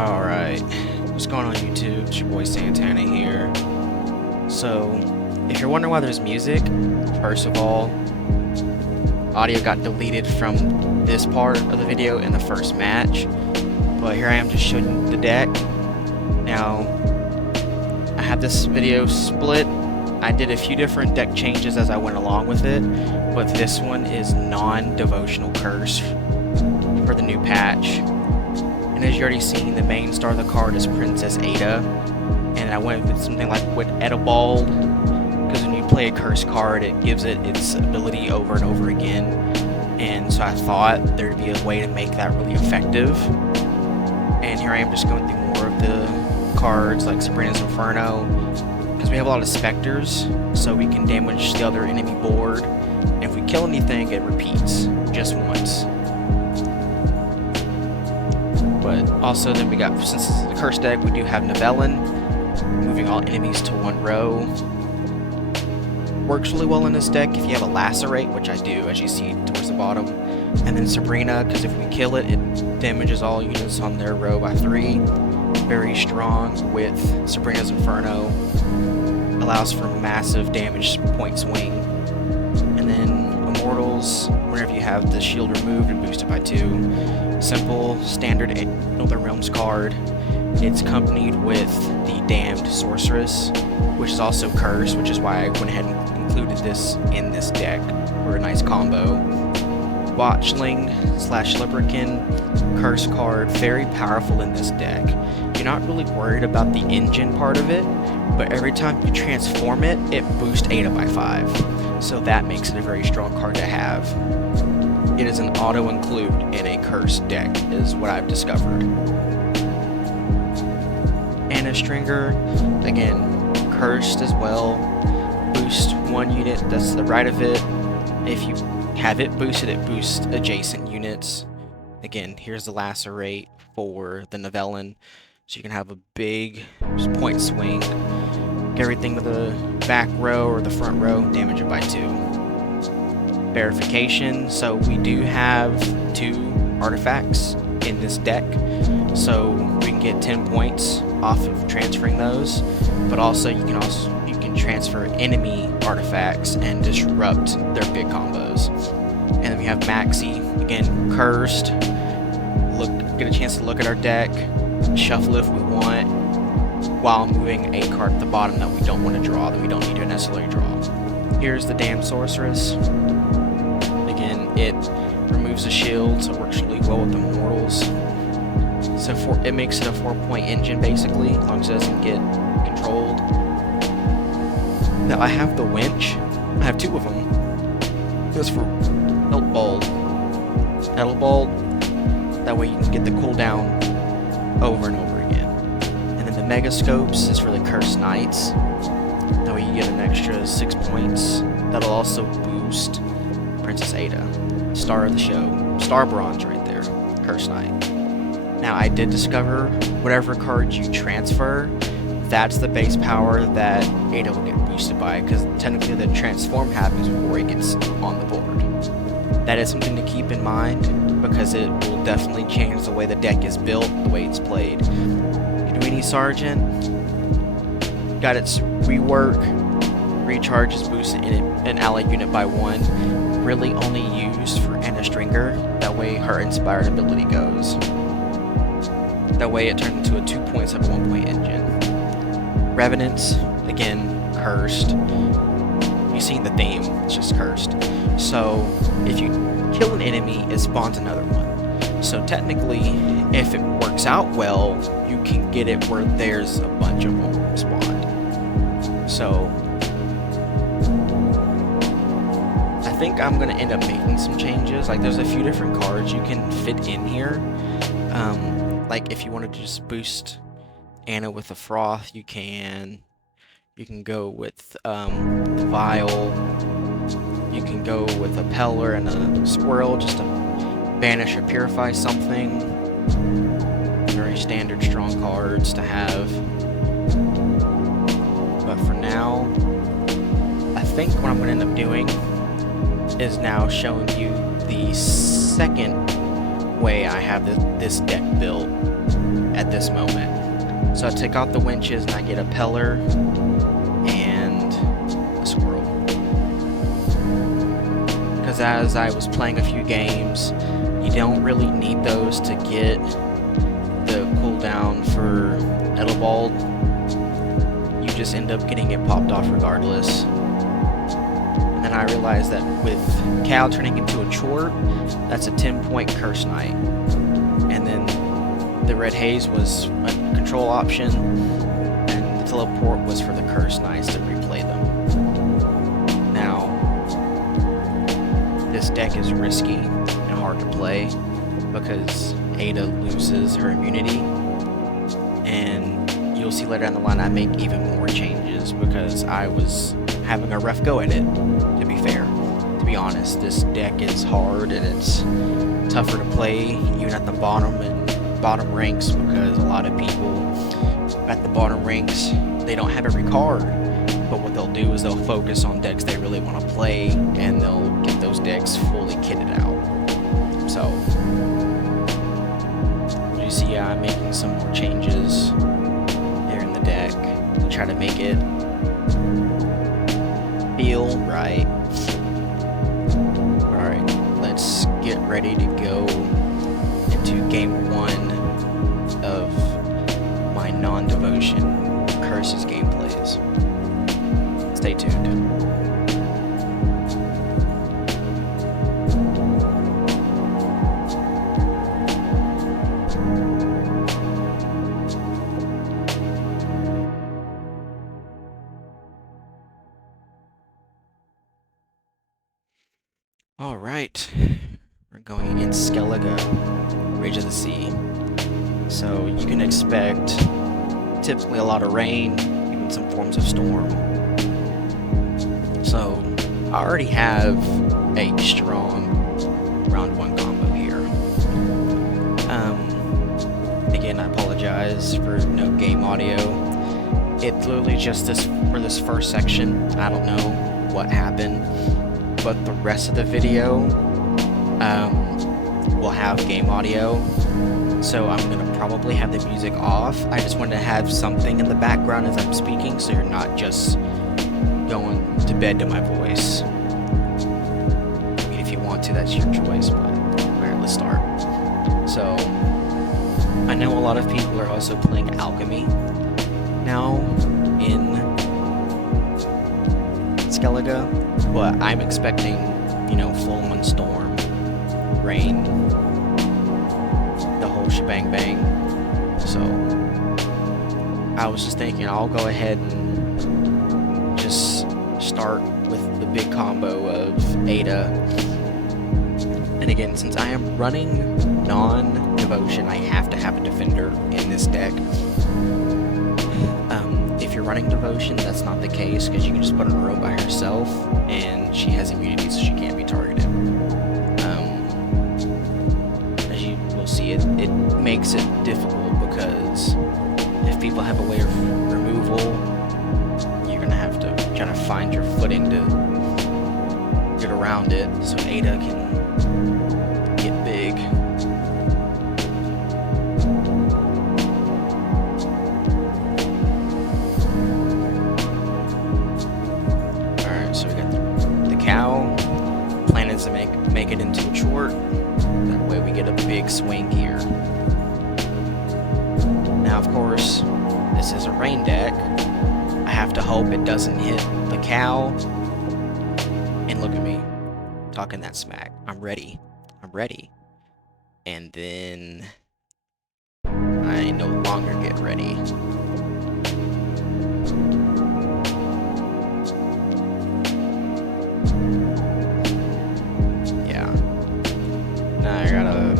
Alright, what's going on YouTube? It's your boy Santana here. So, if you're wondering why there's music, first of all, audio got deleted from this part of the video in the first match. But here I am just showing you the deck. Now, I have this video split. I did a few different deck changes as I went along with it, but this one is non-devotional curse for the new patch. And as you already seen, the main star of the card is Princess Adda, and I went with something like with Edibald, because when you play a curse card, it gives it its ability over and over again, and so I thought there'd be a way to make that really effective. And here I am just going through more of the cards like Sabrina's Inferno, because we have a lot of specters, so we can damage the other enemy board, and if we kill anything, it repeats just once. But also then we got, since this is the curse deck, we do have Novellin, moving all enemies to one row. Works really well in this deck if you have a Lacerate, which I do, as you see towards the bottom. And then Sabrina, because if we kill it, it damages all units on their row by 3. Very strong with Sabrina's Inferno. Allows for massive damage point swing. And then Immortals, whenever you have the shield removed and boosted by 2. Simple, standard Northern Realms card. It's accompanied with the Damned Sorceress, which is also cursed, which is why I went ahead and included this in this deck for a nice combo. Watchling / Librican, curse card, very powerful in this deck. You're not really worried about the engine part of it, but every time you transform it, it boosts Adda by 5. So that makes it a very strong card to have. It is an auto-include in a cursed deck, is what I've discovered. And a Stringer, again, cursed as well. Boost 1 unit that's to the right of it. If you have it boosted, it boosts adjacent units. Again, here's the Lacerate for the Novellin, so you can have a big point swing. Get everything to the back row or the front row, damage it by 2. Verification, so we do have 2 artifacts in this deck, so we can get 10 points off of transferring those, but also you can transfer enemy artifacts and disrupt their big combos. And then we have Maxi, again cursed. Get a chance to look at our deck, shuffle if we want, while moving a card at the bottom that we don't want to draw, that we don't need to necessarily draw. Here's the Damned Sorceress. Again, it removes the shield, so it works really well with the Immortals. So it makes it a 4-point engine basically, as long as it doesn't get controlled. Now I have the Winch. I have 2 of them. This for Edibald. That way you can get the cooldown over and over again. And then the Mega Scopes is for the Cursed Knights. That way you get an extra 6 points. That'll also boost Princess Adda, star of the show, star bronze right there, Cursed Knight. Now I did discover whatever cards you transfer, that's the base power that Adda will get boosted by, because technically the transform happens before it gets on the board. That is something to keep in mind, because it will definitely change the way the deck is built, the way it's played. Guinea Sergeant got its rework, recharges boosted an ally unit by 1, really only used for Adda Stringer, that way her inspired ability goes. That way it turns into a 2-point instead of a 1-point engine. Revenants, again, cursed. You've seen the theme, it's just cursed. So if you kill an enemy, it spawns another one. So technically, if it works out well, you can get it where there's a bunch of them spawned. So I think I'm gonna end up making some changes. Like there's a few different cards you can fit in here. Like if you wanted to just boost Anna with the Froth, you can. You can go with the Vial. You can go with a Peller and a Squirrel just to banish or purify something. Very standard strong cards to have. But for now, I think what I'm going to end up doing is now showing you the second way I have this deck built at this moment. So I take out the winches and I get a Peller and a Squirrel. Because as I was playing a few games, you don't really need those to get the cooldown for Edelbald. You just end up getting it popped off regardless. And then I realized that with Cal turning into a Chort, that's a 10-point Curse Knight. And then the Red Haze was a control option, and the Teleport was for the Curse Knights to replay them. Now, this deck is risky and hard to play because Adda loses her immunity, and you'll see later down the line I make even more changes because I was having a rough go at it, to be fair. To be honest, this deck is hard and it's tougher to play even at the bottom ranks because a lot of people at the bottom ranks, they don't have every card, but what they'll do is they'll focus on decks they really want to play and they'll get those decks fully kitted out. So you see I'm making some more changes there in the deck to try to make it feel right. Alright, let's get ready to go into game 1 of my non-devotion curses gameplays. Stay tuned. Alright, we're going against Skellige, Rage of the Sea. So you can expect typically a lot of rain, even some forms of storm. So I already have a strong round 1 combo here. Again, I apologize for no game audio. It's literally just for this first section. I don't know what happened, but the rest of the video will have game audio. So I'm going to probably have the music off. I just wanted to have something in the background as I'm speaking so you're not just going to bed to my voice. I mean, if you want to, that's your choice, but alright, let's start. So, I know a lot of people are also playing Alchemy now in Skellige, but I'm expecting, full moon storm, rain, the whole shebang bang. So I was just thinking I'll go ahead and just start with the big combo of Adda. And again, since I am running non-devotion, I have to have a defender in this deck. If you're running devotion, that's not the case because you can just put on a row by herself and she has immunity so she can't be targeted. As you will see, it makes it difficult because if people have a way of removal, you're gonna have to try to find your footing to get around it so Adda can get big. So we got the cow. Plan is to make it into a Chort. That way we get a big swing here. Now, of course, this is a rain deck. I have to hope it doesn't hit the cow. And look at me, talking that smack. I'm ready. And then I no longer get ready. I gotta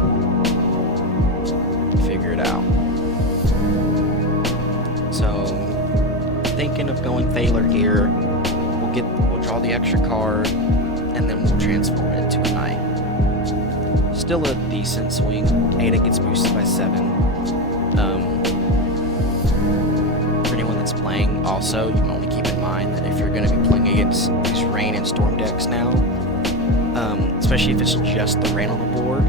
figure it out. So, thinking of going Thaler here. We'll draw the extra card, and then we'll transform it into a knight. Still a decent swing. Adda gets boosted by 7. For anyone that's playing, also, you want to keep in mind that if you're going to be playing against these rain and storm decks now, especially if it's just the rain on the board,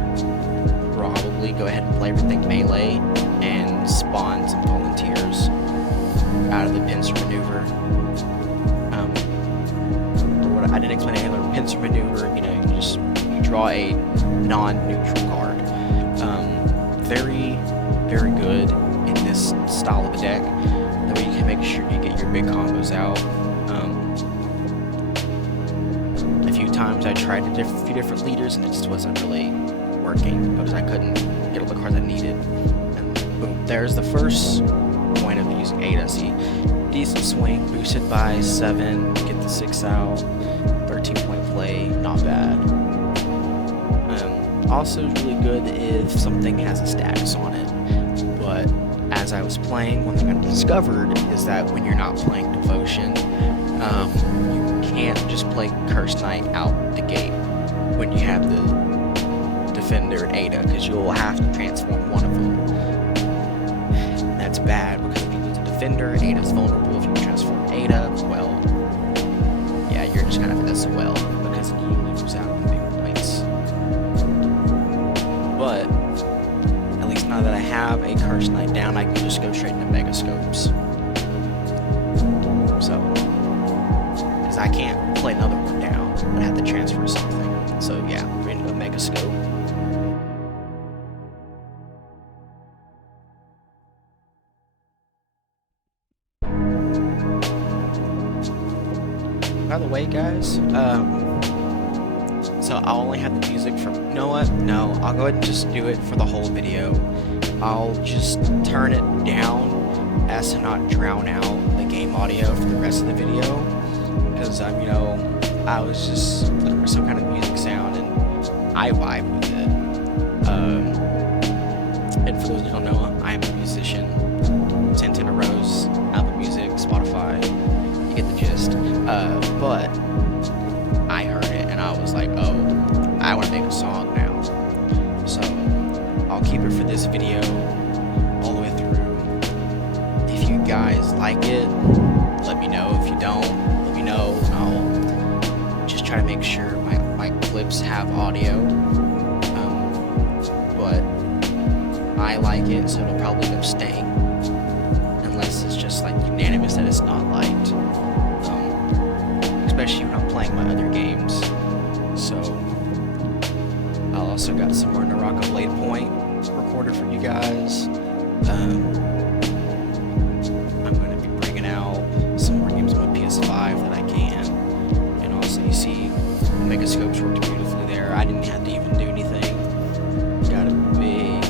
probably go ahead and play everything melee and spawn some volunteers out of the pincer maneuver. Or what I didn't explain earlier, pincer maneuver, you know, you draw a non-neutral card. Very, very good in this style of a deck. That way you can make sure you get your big combos out. A few times I tried a few different leaders and it just wasn't really working because I couldn't get all the cards I needed. And boom, there's the first point of using Adda. See, decent swing, boosted by 7, get the 6 out, 13-point play, not bad. Also really good if something has a status on it, but as I was playing, one thing I discovered is that when you're not playing Devotion, you can't just play Cursed Knight out the gate when you have the Defender and Adda, because you'll have to transform one of them. And that's bad, because if you use a Defender, Ada's vulnerable. If you transform Adda, well, yeah, you're just kind of SOL, because you lose out on big points. But at least now that I have a Cursed Knight down, I can just go straight into Megascopes. So, because I can't play another one down, I have to transfer something. So yeah, we're into a Megascope. By the way, guys, so I'll only have the music from, you know what? No, I'll go ahead and just do it for the whole video. I'll just turn it down as to not drown out the game audio for the rest of the video. Because, you know, I was just looking for some kind of music sound and I vibe with it. And for those who don't know, I am a musician. SantanaRose, Apple Music, Spotify, you get the gist. But I heard it and I was like, oh, I want to make a song now. So I'll keep it for this video all the way through. If you guys like it, let me know. If you don't, let me know. I'll just try to make sure my clips have audio. But I like it, so it'll probably end up staying. Unless it's just like unanimous that it's not liked. Especially when I'm playing my other games. So I also got some more Naraka Blade Point recorded for you guys. I'm going to be bringing out some more games on my PS5 that I can. And also you see the Megascopes worked beautifully there. I didn't have to even do anything. Got a big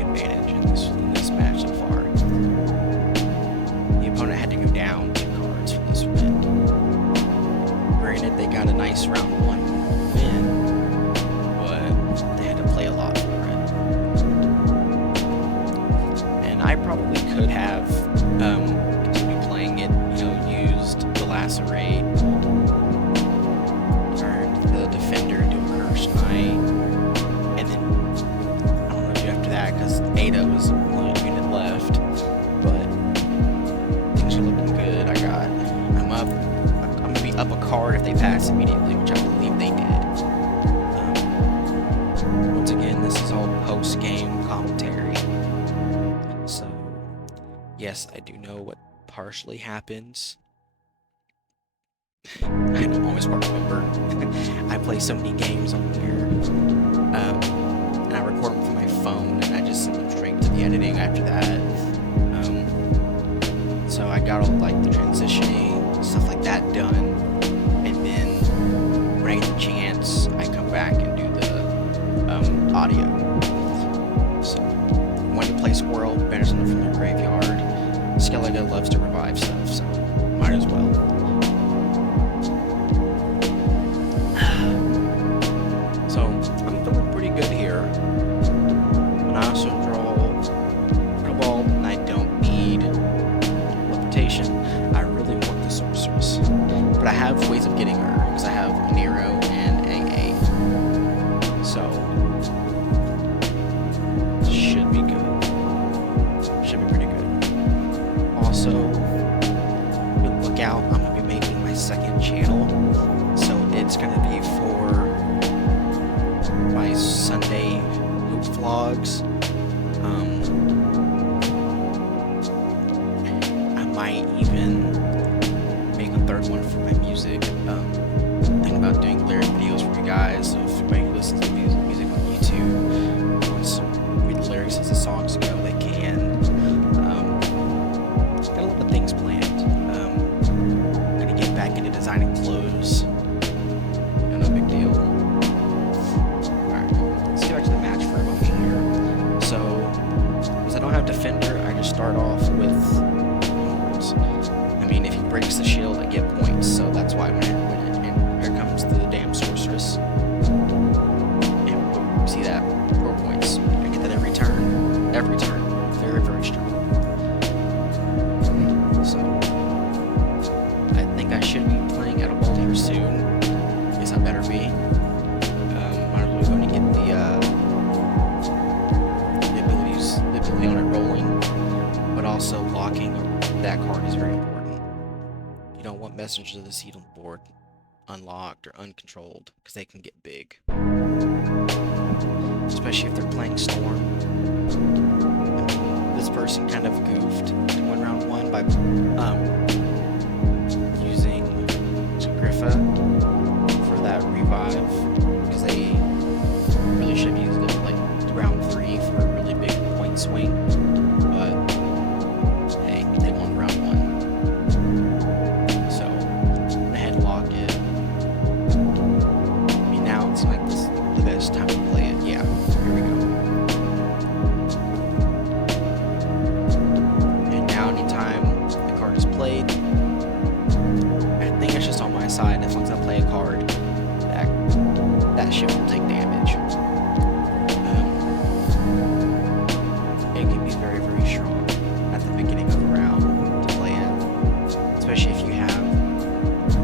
advantage in this match so far. The opponent had to go down 2 cards for this win. Granted, they got a nice round 1 win, but they had to play a lot for it. And I probably could have continued playing it, you know, used the Lacerate, turned the Defender into a Cursed Knight, and then I don't know what to do after that because Adda was the only unit left, but things are looking good. I'm gonna be up a card if they pass immediately, which I believe they did. Once again, this is all post-game commentary. So, yes, I do know what partially happens. I don't always remember. I play so many games on here, and I record them from my phone, and I just send them straight to the editing after that. So I got all like the transitioning, stuff like that done, and then when I get the chance, I come back and do the audio. So, when to play Squirrel, banners from the graveyard. Skellige loves to revive stuff, so might as well. So, I'm feeling pretty good here. And I also draw Cobalt, and I don't need Levitation. I really want the Sorceress. But I have ways of getting her, because I have Nero and AA. So, should be good. Should be pretty good. Also, look out might even make a third one for my music. Thinking about doing lyric videos for you guys. So if anybody who listens to music on YouTube wants to read the lyrics as the songs go, they can. Got a lot of things planned. Gonna get back into designing clothes. No big deal. Alright, let's get back to the match for a moment here. So, because I don't have Defender, I just start off with... I mean, if he breaks the shield, I get points, so that's why I'm gonna win it. And here comes the damn sorceress. And boom, see that? 4 points. I get that every turn. Every turn. Very, very strong. So, I think I should be playing at a ball here soon. Guess I better be. Might as well going to get the ability on it rolling, but also locking that card is very important. You don't want messengers of the seed on the board unlocked or uncontrolled, because they can get big. Especially if they're playing Storm. This person kind of goofed in round 1 by using Griffa for that revive, because they really should have used it like round 3 for a really big point swing. But hey, they won round 1. So I'm gonna headlock it. I mean, now it's like the best time to play it. Yeah, here we go. And now anytime the card is played, I think it's just on my side. As long as I play a card, that ship will take damage. It can be very, very strong at the beginning of a round to play it, especially if you have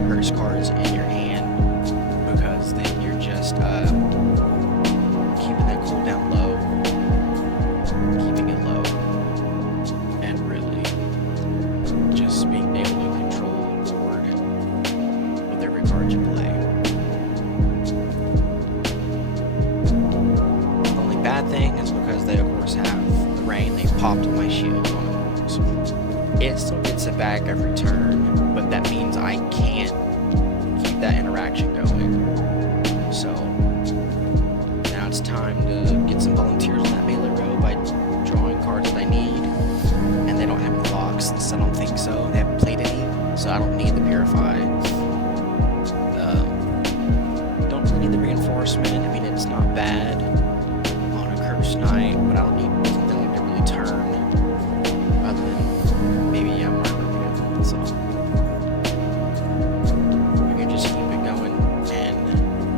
curse cards in your hand, because then you're just keeping that cooldown low, keeping it low, and really just being able to control the board with every card you play. The only bad thing is because they of course have the rain, they popped my shield on it. So it still gets it back every turn, but that means I can't keep that interaction going. So now it's time to get some volunteers in that melee row by drawing cards that I need. And they don't have any locks, since I don't think so. They haven't played any, so I don't need the Purify. Don't really need the Reinforcement. I mean, it's not bad on a Cursed Knight, but I don't need something like to really turn, other than maybe I'm murdering it. So I can just keep it going, and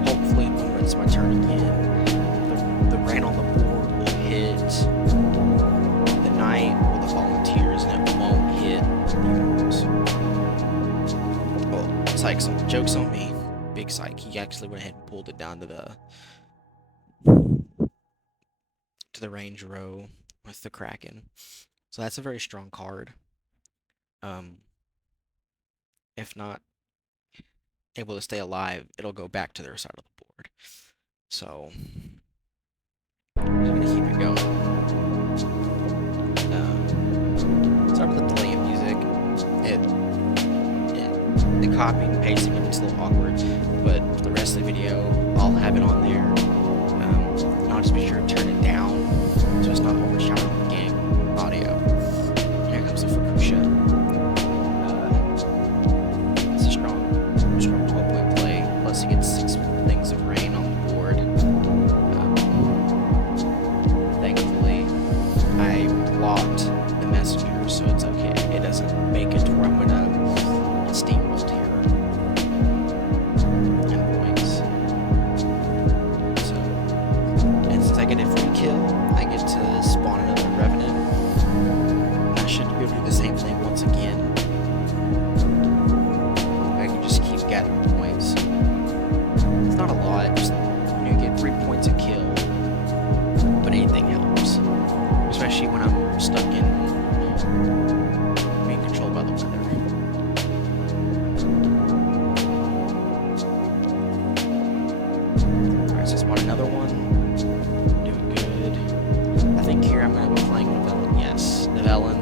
hopefully when it's my turn again, the rain on the board will hit the Knight or the Volunteers, and it won't hit the heroes. Well, psych, joke's on me. Big psych. He actually went ahead and pulled it down to the range row with the Kraken. So that's a very strong card. If not able to stay alive, it'll go back to their side of the board. So I'm just gonna keep it going. Start with the delay of music. The copying and pasting of it's a little awkward, but for the rest of the video, I'll have it on there. And I'll just be sure to turn it down so it's not overshadowing the game audio. Here comes the Fukusha. It's a strong 12-point play. Plus, he gets 6 things of rain on the board. Thankfully, I blocked the messenger, so it's okay. It doesn't make it to where I'm gonna get steamrolled here. And points. So, and since I get a free kill, I get to spawn another Revenant. I should be able to do the same thing once again. I can just keep gathering points. It's not a lot, just you get 3 points a kill, but anything helps. Especially when I'm stuck in being controlled by the weather. Alright, so spawn another one. Doing good. I think here I'm going to be playing Novellin. Yes, Novellin.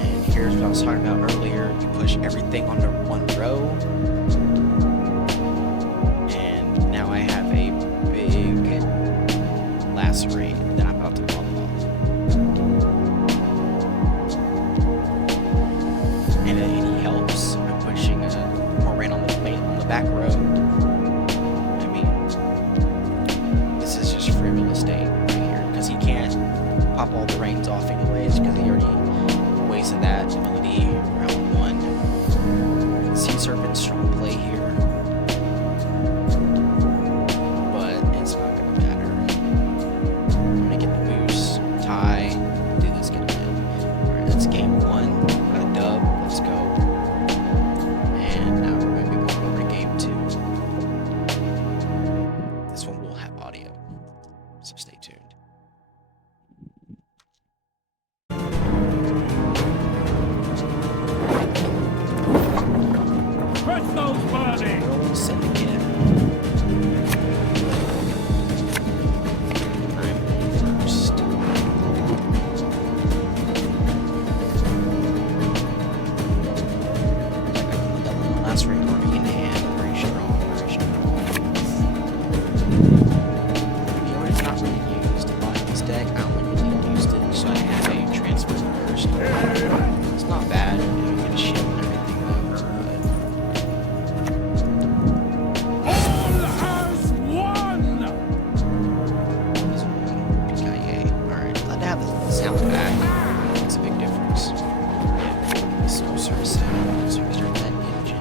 And here's what I'm was talking about earlier, you push everything onto one row, and now I have a big lacerate that I'm about to pop off. And it helps by pushing more rain on the back row. I mean, this is just free real estate right here, because he can't pop all the reins off anyways, because he already wasted that ability round 1. Sea Serpent's strong play here, but it's not going to matter. I'm going to get the boost, tie, do this, get a win. Alright, that's game 1. Got a dub, let's go. And now we're going to be going over to game 2. This one will have audio, so stay tuned. Syndicate. I'm first. Last ring army in hand, very strong, very strong. The order's not really used a lot in this deck. I only really used it so I have a transfer first. It's not bad. You get a shield and everything though. Sound back. It's a big difference. This will sort of sound, sort of start that engine.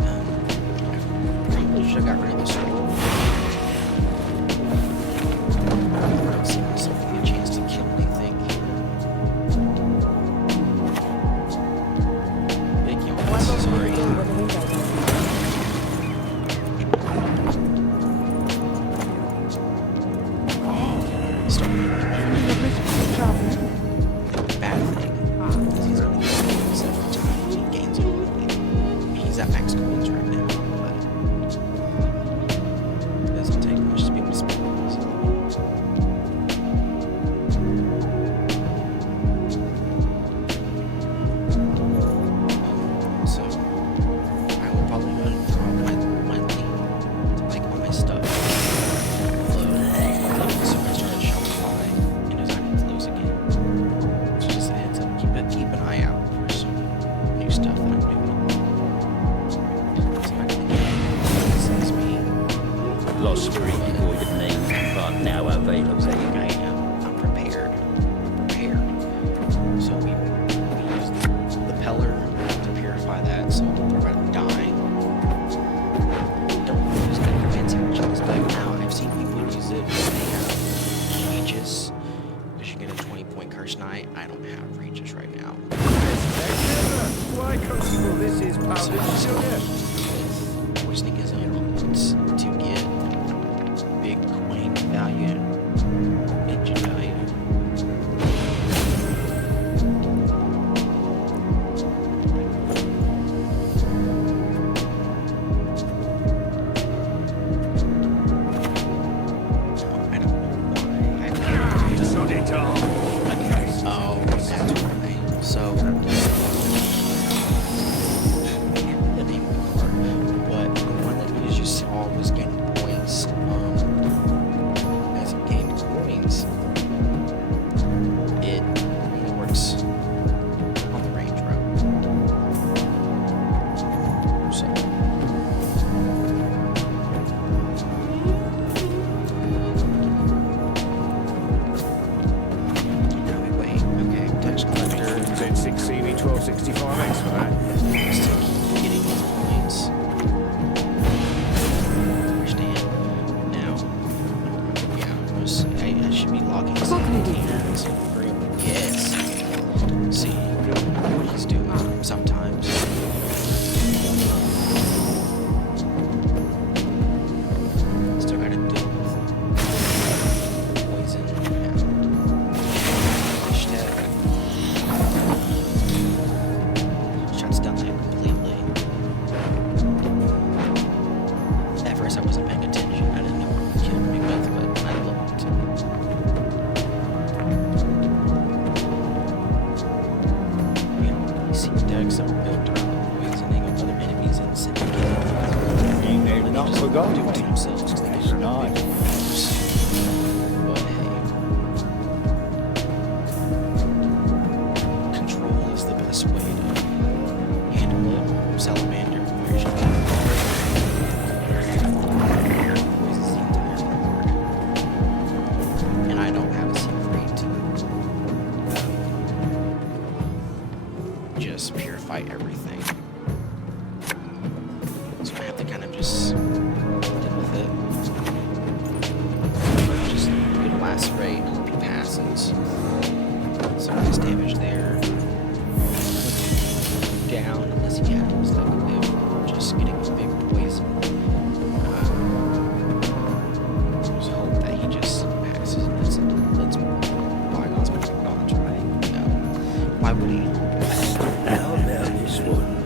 I probably should have got rid of the circle. I don't see myself getting a chance to kill anything here. Big yawn, sorry. Bad thing. Because he's only getting 7 times. He gains ability. He's at max coins right now, but it doesn't take much to be able to spend those. So I will probably go and throw my link, like all my stuff. So I started Shopify. Keep an eye out for some new stuff that I'm doing. So I'm gonna this is me. Lost Street avoided name, but now available. So I'm prepared. So we use the peller to purify that, so we're gonna die. Don't use that fancy rich in this deck now. I've seen people use it when they have Aegis, because you get a 20-point curse knight. I don't have Regis right now. Why, Constable, this is powdered sugar. Poisoning his own opponents to get big coin value, engine value. I don't know why. Oh, that's why. So the name of the card, but the one that you saw was getting points. As it gained coins, it only works on the range row. So now we wait. Okay, touch collector. Z6 CV 1265, thanks for that. Still keep getting these points. Understand. Now, yeah, I should be logging some containers. Yes. See what he's doing sometimes. Still gotta deal with poison. Hashtag. Shuts down that completely. At first I wasn't paying attention. I didn't know what it killed me with, but I looked. decks that were built around the poisoning of other enemies in the city. They're not forgotten, do it to mate. themselves because they That's get right. big force. But hey, control is the best way to handle it. Salamander, where's your poisons the entire board. And I don't have a secret to just purify everything. So I have to kind of just deal with it. Just get a lacerate, hope he passes. So his damage there. Down unless he has like just getting a big poison. Just hope that he just passes and lets bygones be bygones, right? No. Why would he? Now this one.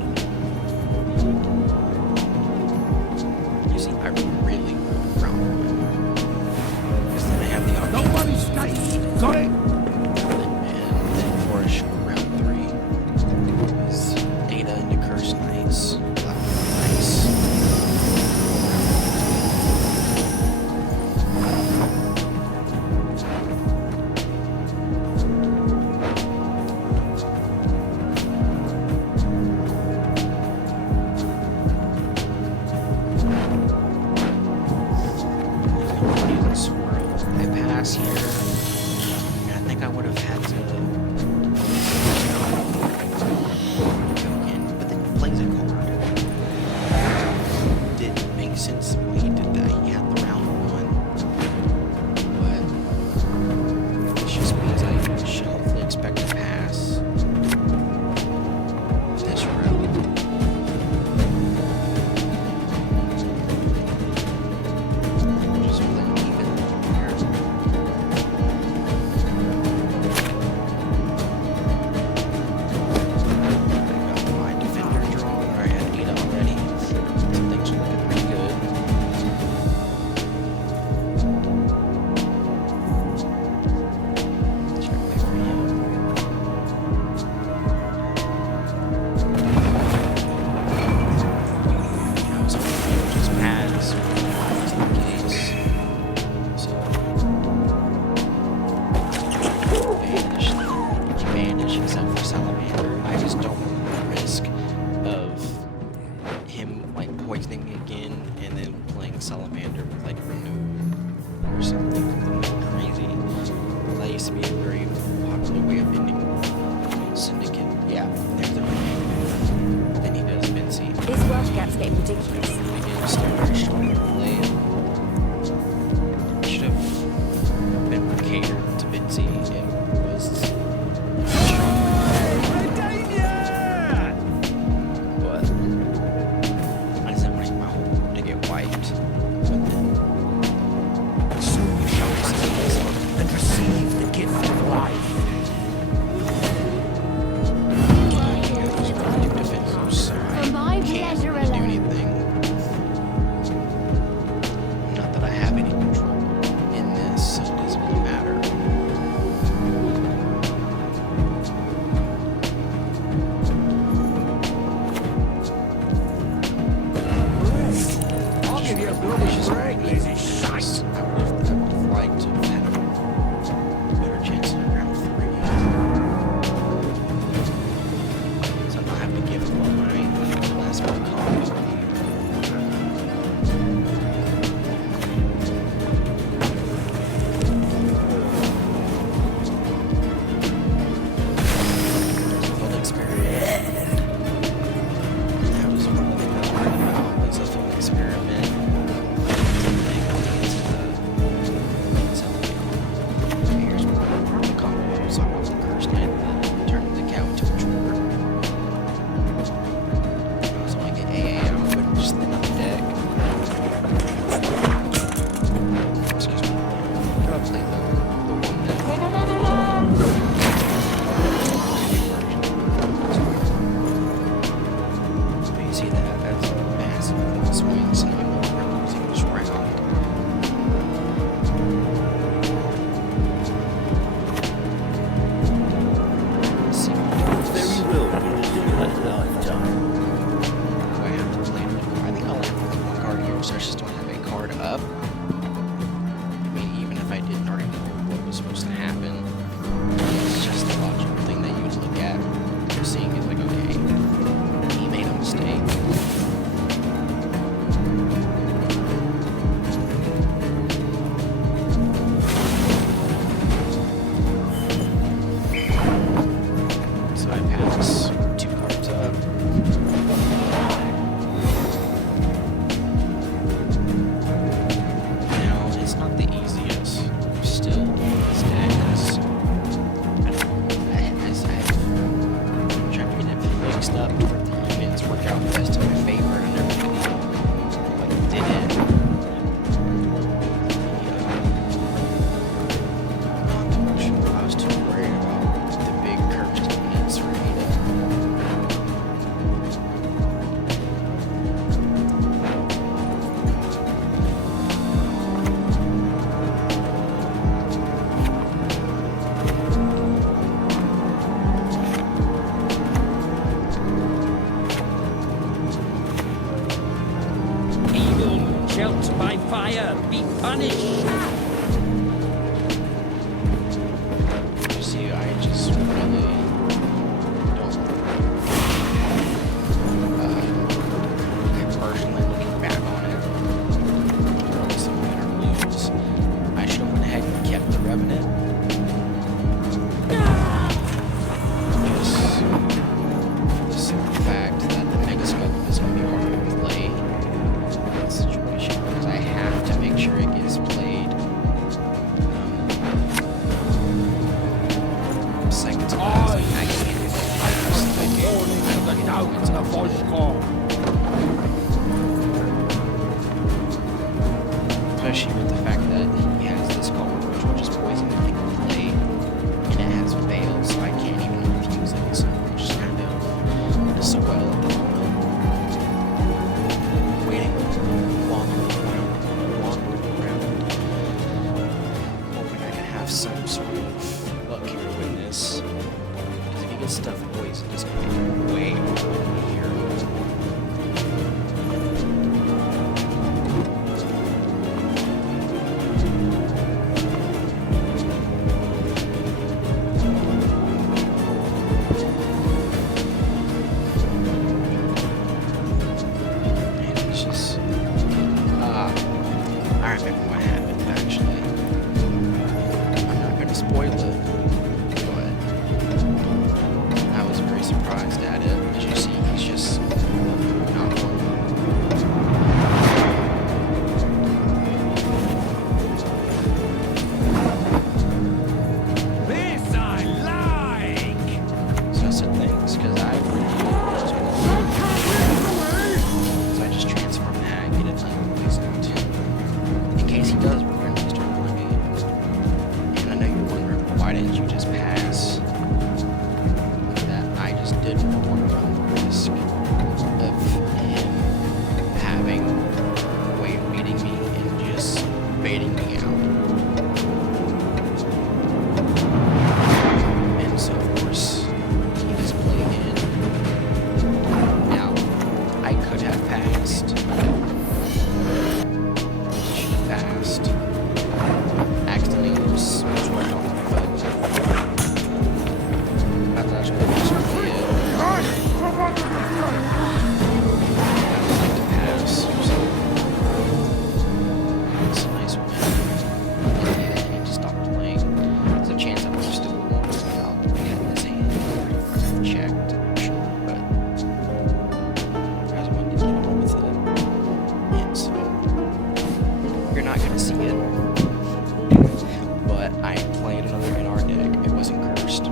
Punish! You see, I just really don't. Personally, looking back on it, probably some better moves. I should have went ahead and kept the Revenant. Just for the simple fact that the Megascope is going to be hard to play in that situation because I have to make sure it gets played. Second to last, like, I can't do that fast. Especially with the fact that he has this card, which will just poison the thing to play, and it has fail, so I can't even refuse it. So I'm just kind of in a spoil at the moment. Waiting longer around. Hoping I can have some sort of luck here to win this. Because if he gets stuff poisoned, it's going to be way over here. And it's just... I remember what happened, actually. I'm not going to spoil it, but I was very surprised at it. As you see, he's just not one. This I like! So I said things, because I really so I just transform that, get it like poisoned. In case he does, we're going to start playing. And I know you're wondering, well, why didn't you just pass? That I just didn't want to run the risk of him having a way of beating me and just baiting me out. And so, of course, he just played in. Now, I could have passed. Should have passed. Accidentally was right off the foot. That's really just really it. I would like to pass. So it's a nice win. And he just stopped playing. There's a chance I would have still won without getting his hand checked, I'm sure, but I just wanted to keep on with it. And so you're not gonna see it. But I played another in our deck. It wasn't cursed.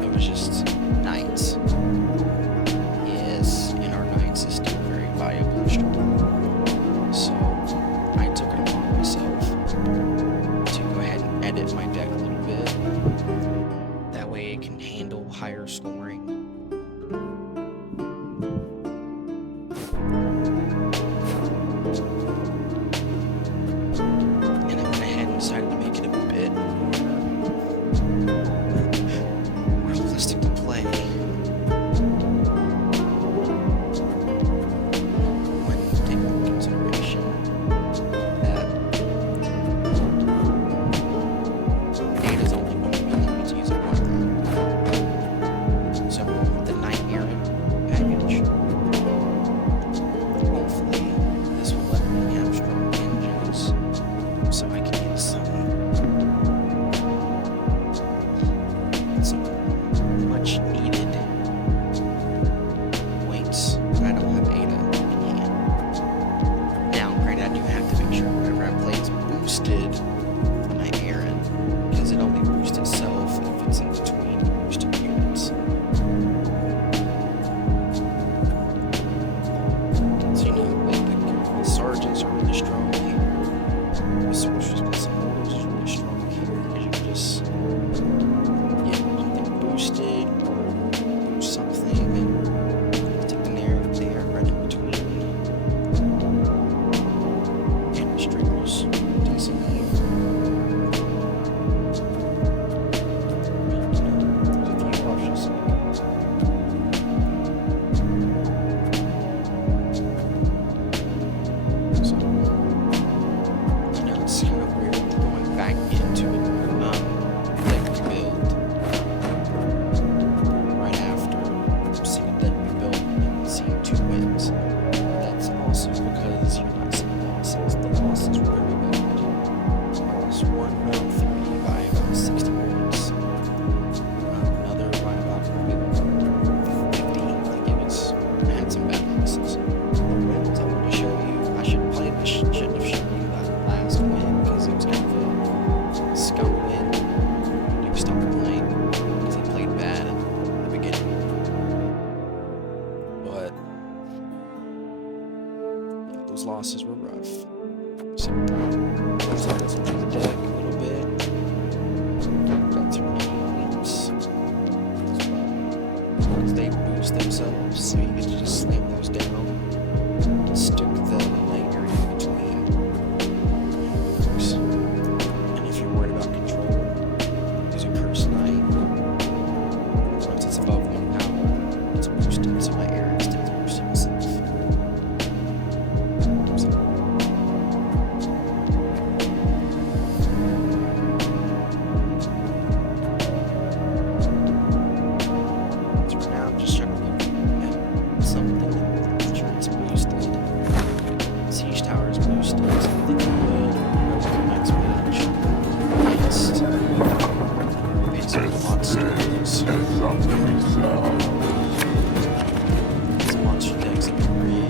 It was just knights. Yes, in our knights is still very valuable and strong. So I took it upon myself to go ahead and edit my deck a little bit. That way it can handle higher scoring. And I went ahead and decided to make it a bit realistic to play. When taking into consideration that Ada's only going to be able to use it one time. So with the Knight Errant package, hopefully this will let me have strong engines so I can get some much needed points. I don't have Adda in hand. Now, granted, I do have to make sure whatever I play is boosted for my Errant, because it only boosts itself if it's in between boosted units. So, you know, like the sergeants are really strong here. The sorcerers with some mortals is really strong here, because you can just get something bosses were rough. So let's listen to the deck a little bit. Got some names. Because they boost themselves, so you get to just slam those down. Stick the light area between. And if you're worried about control, use a Curse Knight. Once it's above 1 power, it's boosted, so my area stays boosted itself. So for now, I'm just trying to look at something that I'm sure it's boosted. Siege Tower is boosted, something good. Go to the next match. Against monsters. These monster decks have been really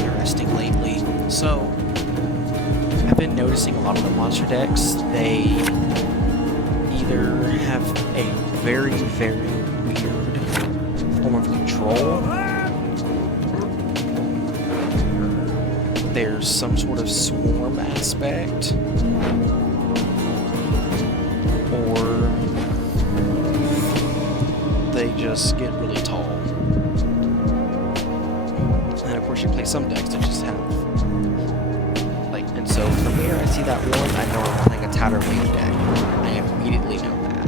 interesting lately. So, I've been noticing a lot of the monster decks, they either have a very, very weird form of control. There's some sort of swarm aspect, or they just get really tall. And of course you play some decks that just have, like, and so from here I see that one, I know I'm playing a Tatterwing deck. I immediately know that.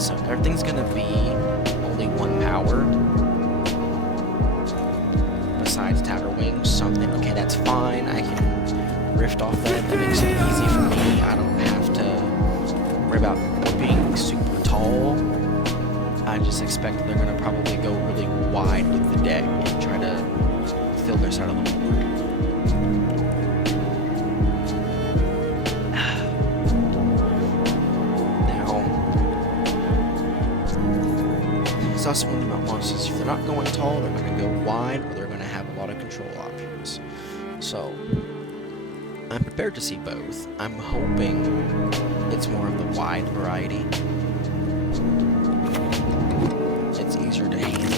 So everything's gonna be only 1 power. Besides Tatterwing, something, okay, that's fine. I can rift off that. That makes it easy for me. I don't have to worry about being super tall. I just expect they're going to probably go really wide with the deck and try to fill their side of the board. Now, it's also one thing about monsters. If they're not going tall, they're going to go wide, or they're going to have a lot of control options. So, I'm prepared to see both. I'm hoping it's more of the wide variety. It's easier to handle.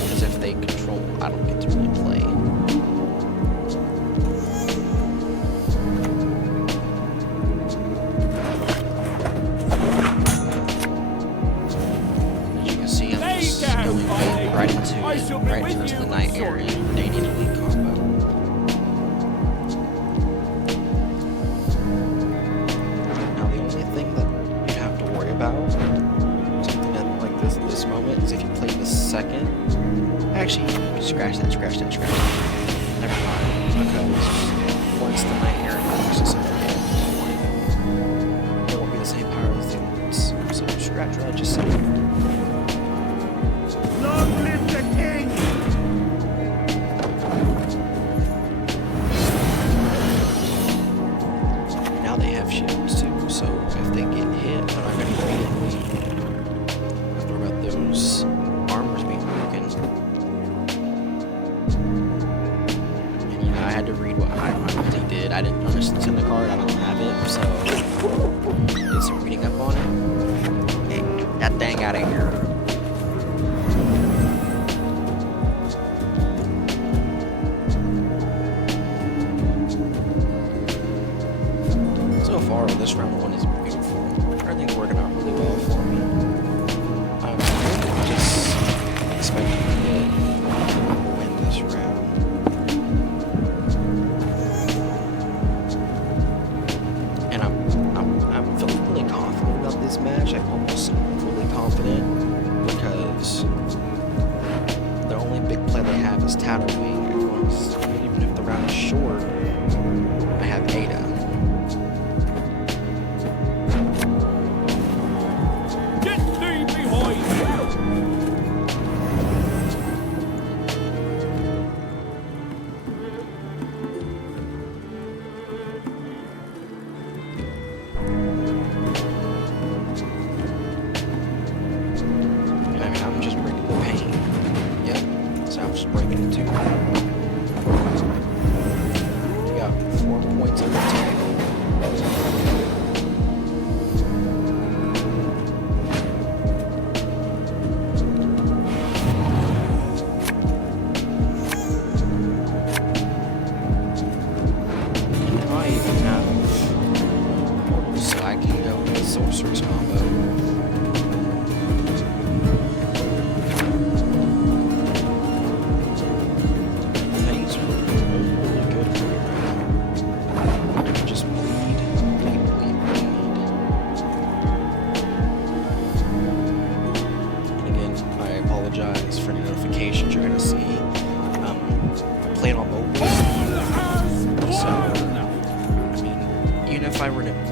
Because if they control, I don't get to really play. As you can see, I'm just going right into the night area. They need a lead combo. Now the only thing that you have to worry about, something at like this moment, is if you play the second. Actually, scratch that. Never mind. Because once the night area works, it's it won't be the same power as the ones. So scratch what I just said. Long live the king! Now they have shields too, so if they get hit, they're not going to immediately have to worry about those armors being broken. And you know, I had to read what I really did. I didn't understand the card, I don't have it, so did some reading up on it. Hey, get that thing out of here. So far, this round 1 is beautiful. Everything's working out really well for me. I'm just expecting to win this round. And I'm feeling really confident about this match. I'm almost fully confident because the only big play they have is Tatterwing. Even if the round is short, I have Adda. I'm just bringing the pain. Yep, so I'm just breaking it too.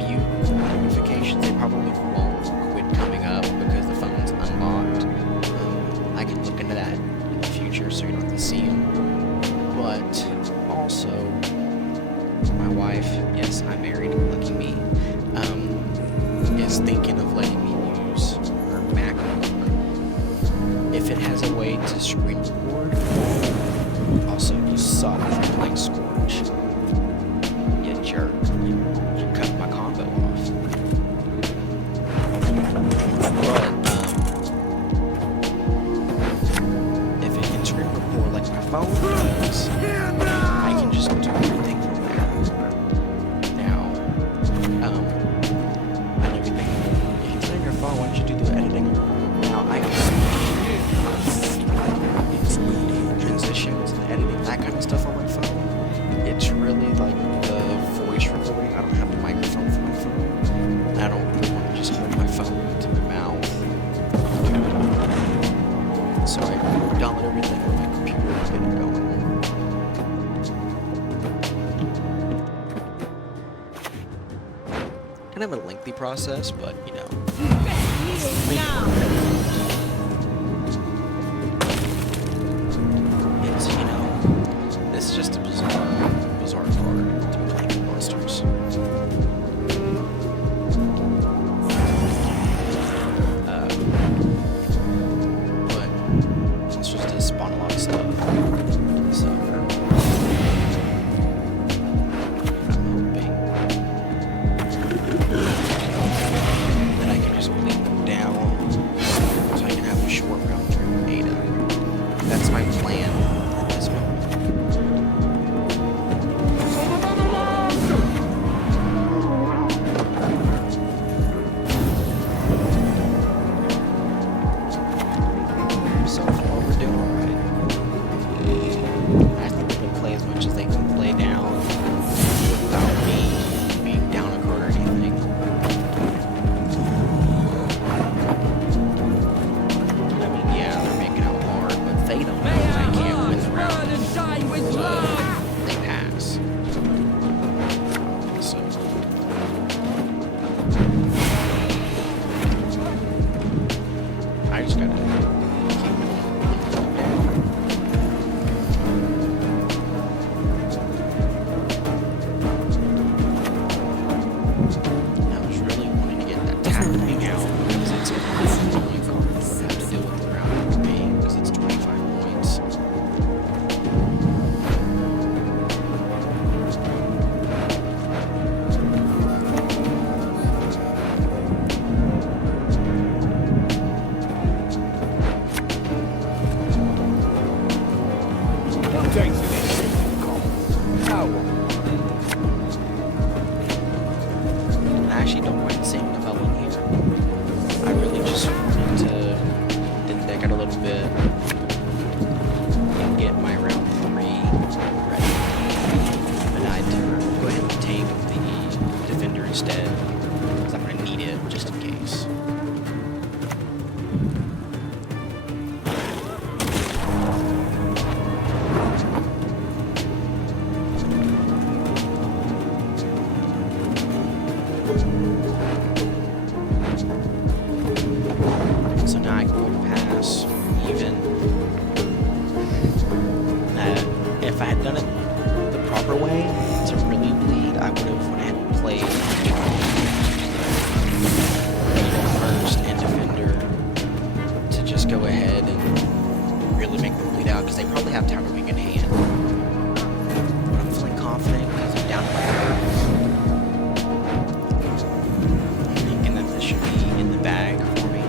mute notifications. They probably won't quit coming up because the phone's unlocked. I can look into that in the future so you don't have to see them. But also, my wife, yes, I'm married, lucky me, is thinking of letting me use her MacBook. If it has a way to screen record, also you suck for playing Scorch. You jerk. You cut my combo off. But, if it can screen record like my phone does, I can just do everything from there. Now, I know you think, if it's on your phone, why don't you do the editing? Now, I can transitions and editing, that kind of stuff on my phone. It's really like the voice recording. I don't have a microphone for my phone. And I don't really want to just hold my phone to my mouth. So I download everything on my computer and get it going. Kind of a lengthy process, but you know. It's, you know, it's just a bizarre part to be playing with monsters. But monsters does spawn a lot of stuff. So I'm hoping that I can just bleed them down so I can have a short round trip with Adda. That's my plan at this moment. So far we're doing alright. I think they can play as much as they can play down without me being down a card or anything. I mean, yeah, they're making out hard, but they don't know that I can't win the round. They pass. So. I just gotta keep going down. I was really wanting to get that tackling out because it's the only card that would have to deal with the round for me because it's 25 points. What takes it in? Power. I actually don't mind seeing the Velen here. I really just wanted to deck it a little bit and get my round 3 ready. But I do go ahead and take the defender instead because I'm going to need it just in case. So now I can go to pass even. If I had done it the proper way to really bleed, I would have went ahead and played first and defender to just go ahead and really make them bleed out because they probably have Tower Wing in hand. But I'm feeling confident because I'm down by I'm thinking that this should be in the bag for me.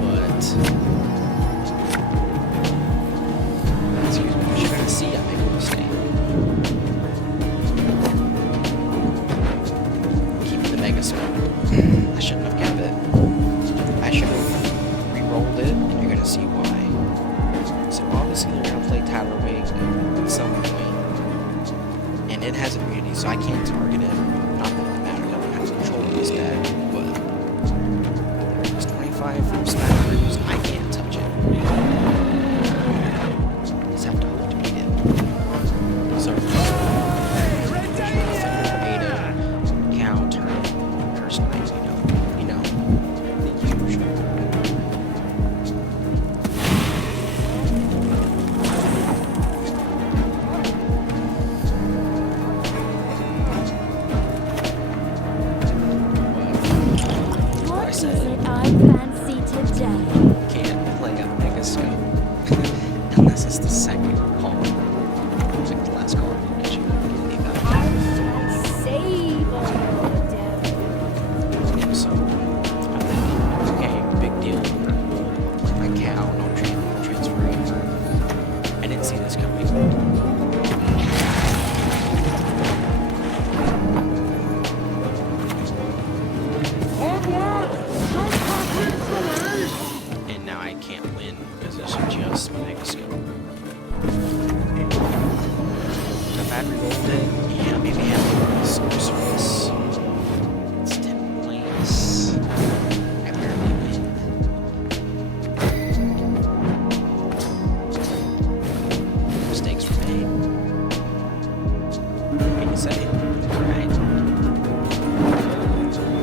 But excuse me, as you're gonna see, I make a mistake. Keep the Mega Scope. I shouldn't have kept it. I should have re-rolled it, and you're gonna see why. So obviously they're gonna play Tower Wing at some point, and it has immunity, so I can't target it. Not that it matters, I don't have control of this deck, but there is 25 from Smash Cruise, I can't touch it. Just have to hope to beat it. So, my fancy today. Can't play a mega scope unless it's the second call. It's like the last call that you leave out. I shall savor your death. Yeah, so I'm thinking, okay, big deal. Like my cow, no transfer over. I didn't see this coming. And now I can't win because it's just mega skill. If I'd reloaded it, yeah, maybe have some service. It's 10 points. I barely win. Mistakes were made. Can you say it? Alright.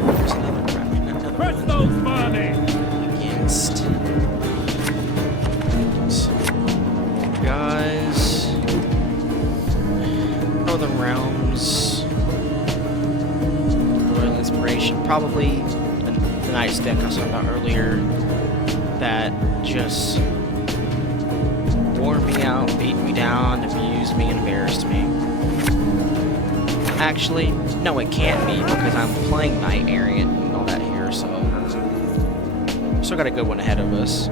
There's another Press one. those money! Against guys, Northern Realms, Royal Inspiration, probably the Knight's deck I was talking about earlier, that just wore me out, beat me down, abused me, and embarrassed me. Actually, no, it can't be because I'm playing Knight Ariant and all that here, so still got a good one ahead of us.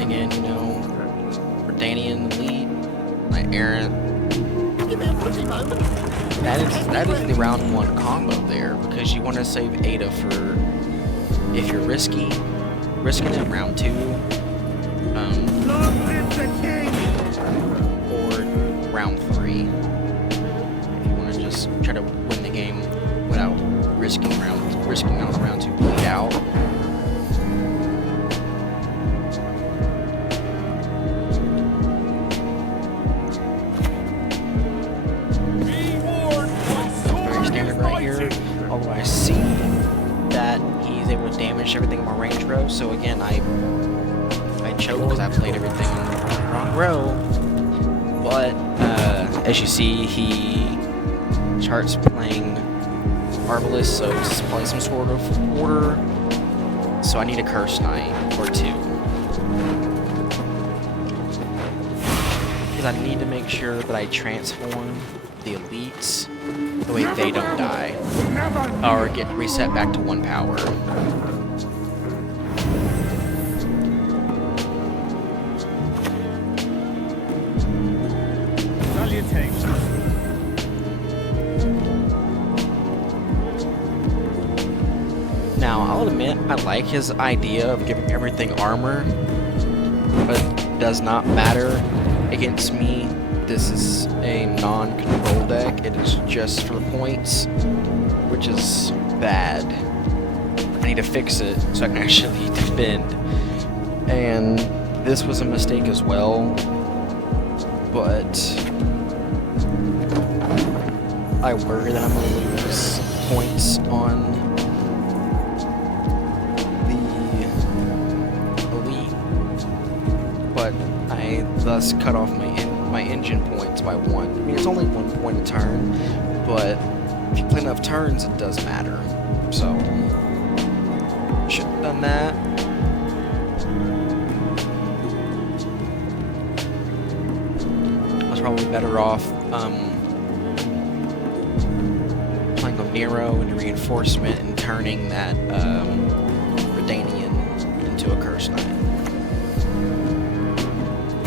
Again, you know, Redanian lead, Knight Ariant. That is the round 1 combo there because you want to save Adda for if you're risking it in round 2. Long live the king! Or round 3. If you want to just try to win the game without risking out round 2 bleed out. Very standard right here. Although I see that he's able to damage everything in my range row, so again I choke because I played everything on the wrong row. But as you see, he starts playing Arbalest, so it's probably some sort of order. So I need a Curse Knight or 2. Because I need to make sure that I transform the elites the way they don't die or get reset back to 1 power. Now, I'll admit, I like his idea of giving everything armor, but it does not matter against me. This is a non-control deck. It is just for points, which is bad. I need to fix it so I can actually defend. And this was a mistake as well, but I worry that I'm going to lose points on but I thus cut off my engine points by 1. I mean, it's only 1 point a turn, but if you play enough turns, it does matter. So, should have done that. I was probably better off playing with Nero and reinforcement and turning that Redanian into a Curse Knight.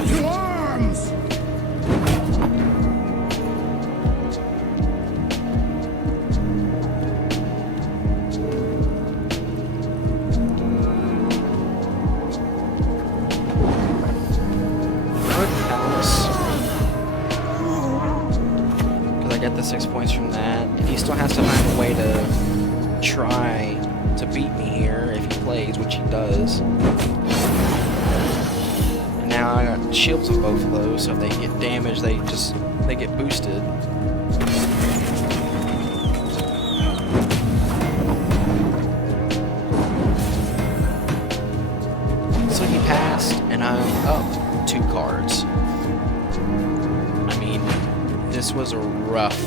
To arms! Because I get the 6 points from that. If he still has to find a way to try to beat me here, if he plays, which he does. And now I got shields on both of those, so if they get damaged, they get boosted. So he passed, and I'm up. 2 cards. I mean, this was a rough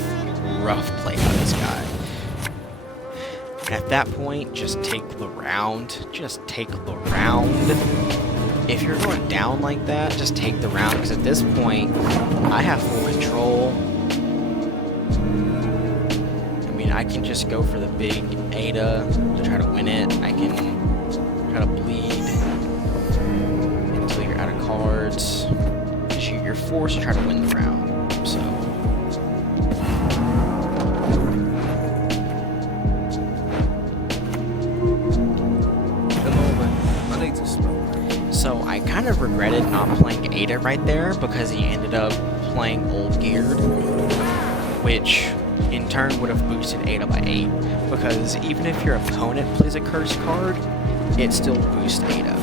play by this guy. At that point, just take the round. Just take the round. If you're going down like that, just take the round, because at this point, I have full control. I mean, I can just go for the big Adda to try to win it. I can try to bleed until you're out of cards. You're forced to try to win the round. So. So I kind of regretted not playing Adda right there because he ended up playing Old Geared, which in turn would have boosted Adda by 8. Because even if your opponent plays a cursed card, it still boosts Adda.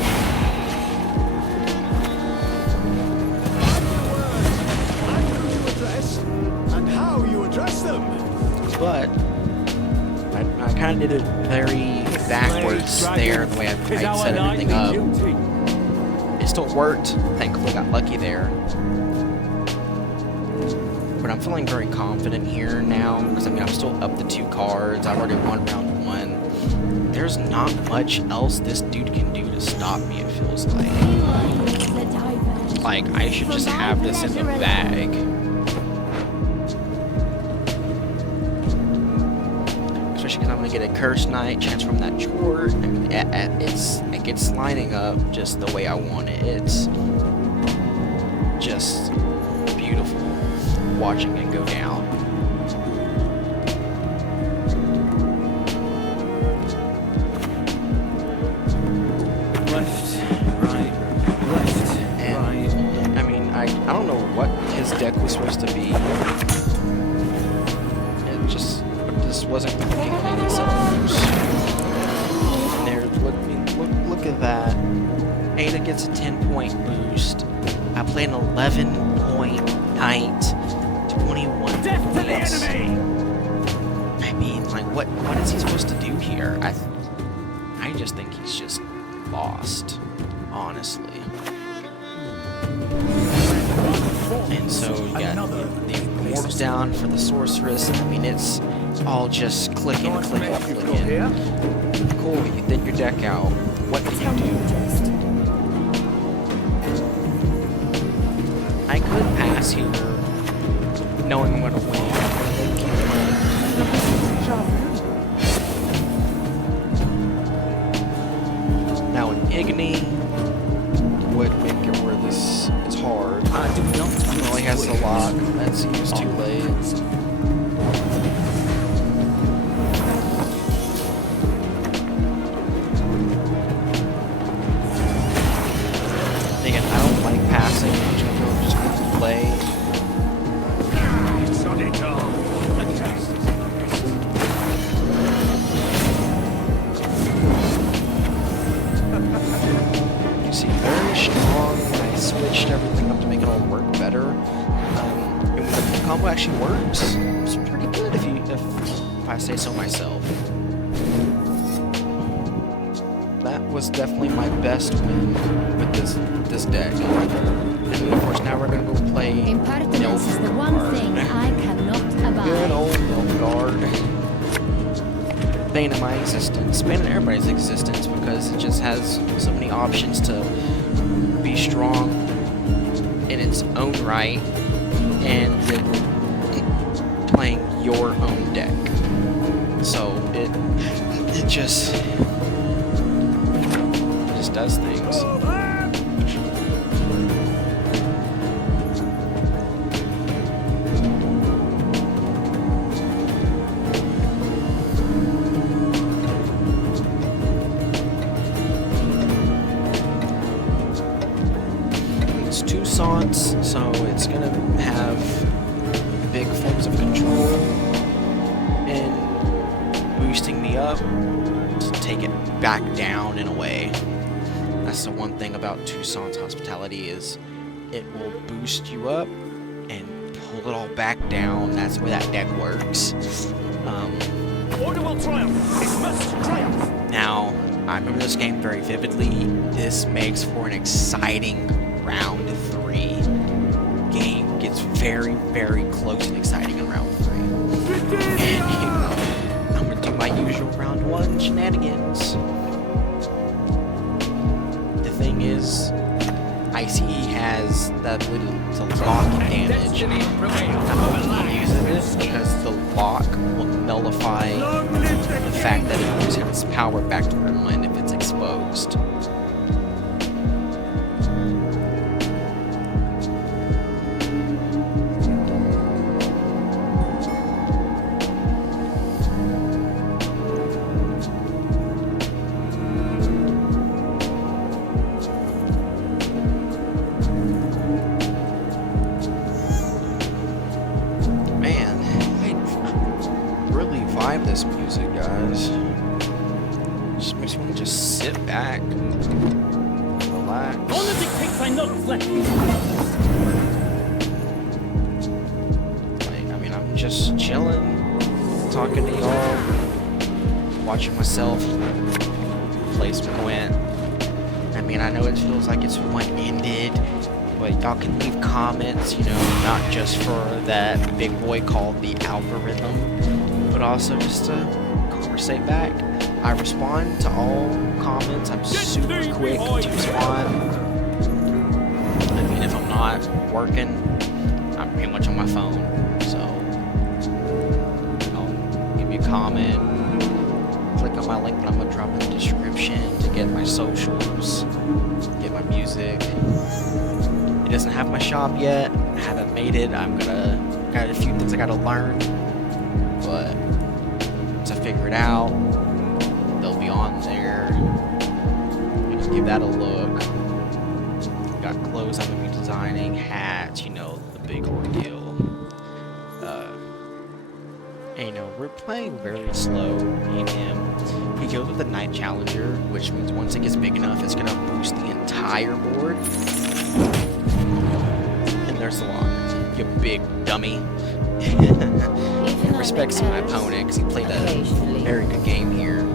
And how you address them. But I kind of did it very backwards there, the way I set everything up. It still worked. Thankfully, got lucky there. But I'm feeling very confident here now, because I mean, I'm still up the 2 cards. I've already won round 1. There's not much else this dude can do to stop me, it feels like. Like, I should just have this in the bag. Especially because I'm going to get a Curse Knight, transform that Chore. I mean, it gets lining up just the way I want it. It's just beautiful watching it go down. Left, right, left, And, right. I mean, I don't know what his deck was supposed to be. It just wasn't clicking on any cylinders. And there, look at that. Adda gets a 10-point boost. I played an 11-point knight, 21 Death to the points. enemy! I mean, like, what is he supposed to do here? I just think he's just lost, honestly. And so you got the Immortals down for the Sorceress. I mean, it's all just clicking. Cool, you thin your deck out. What do you do? I could pass here, knowing I'm going to win. Now an Igni would make it where this is hard. Well, he has the lock. That seems too late. Again, I don't like passing. I'm just going to play. You see, very strong. I switched everything up to make it all work better. And when the combo actually works, it's pretty good if I say so myself. That was definitely my best win with this deck. And of course, now we're gonna go play Impertinence is the one thing I cannot Good abide. old Nilfgaard. Bane of my existence. Bane of everybody's existence, because it just has so many options to be strong in its own right and playing your own deck. So it just does things. It's 2 Saunts, so it's gonna have big forms of control and boosting me up to take it back down in a way. That's the one thing about Toussaint's hospitality is it will boost you up and pull it all back down. That's the way that deck works. Order will triumph. It must triumph. Now, I remember this game very vividly. This makes for an exciting round 3. Game gets very, very close and exciting in round 3. And I'm gonna do my usual round 1 shenanigans. The thing is, ICE has the ability to lock damage. I don't use it because the lock will nullify the fact that it loses its power back to 1 if it's exposed. This music, guys, just makes me want to just sit back, relax. Honor dictates I not reflect. Like, I mean, I'm just chilling, talking to y'all, watching myself play some Gwent. I mean, I know it feels like it's one-ended, but y'all can leave comments, you know, not just for that big boy called the algorithm, but also just to conversate back. I respond to all comments. I'm super quick to respond. I mean, if I'm not working, I'm pretty much on my phone. So, I'll give me a comment, click on my link that I'm gonna drop in the description to get my socials, get my music. It doesn't have my shop yet. I haven't made it. Got a few things I gotta learn. But to figure it out, they'll be on there. You can give that a look. Got clothes I'm gonna be designing, hats, you know, the big ordeal. And you know, we're playing very slow, me and him. He goes with the Night Challenger, which means once it gets big enough, it's gonna boost the entire board. And there's the lock. You big dummy. Respects to my opponent because he played a very good game here,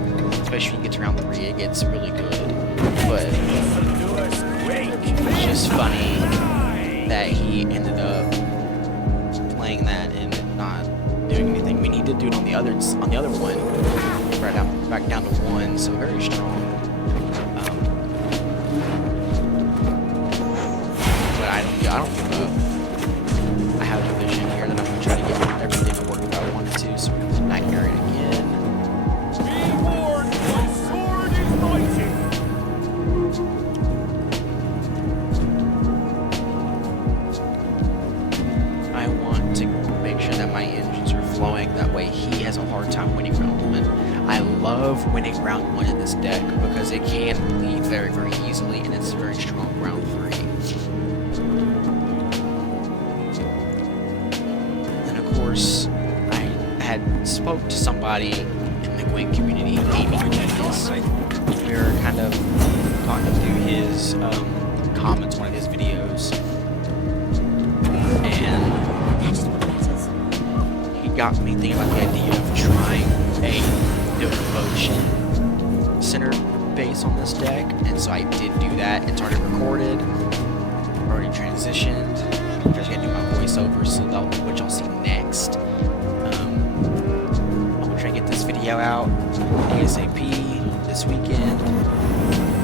especially when he gets around 3. It gets really good, but it's just funny that he ended up playing that and not doing anything. I mean, he did do it on the other one, back down to 1, so very strong. But I don't give up. I have a vision here that I'm gonna try to get everything to work that I wanted to, so we're gonna nightmare it again. Be warned, my sword is mighty. I want to make sure that my engines are flowing, that way he has a hard time winning round 1. I love winning round 1 in this deck because it can bleed very, very easily, and it's very strong round 3. I had spoke to somebody in the Gwent community, Amy. We were kind of talking through his comments on one of his videos, and he got me thinking about the idea of trying a devotion centered base on this deck, and so I did do that. It's already recorded, already transitioned. I'm just gonna do my voiceover, so that'll be what y'all see next. I'm gonna try to get this video out ASAP this weekend.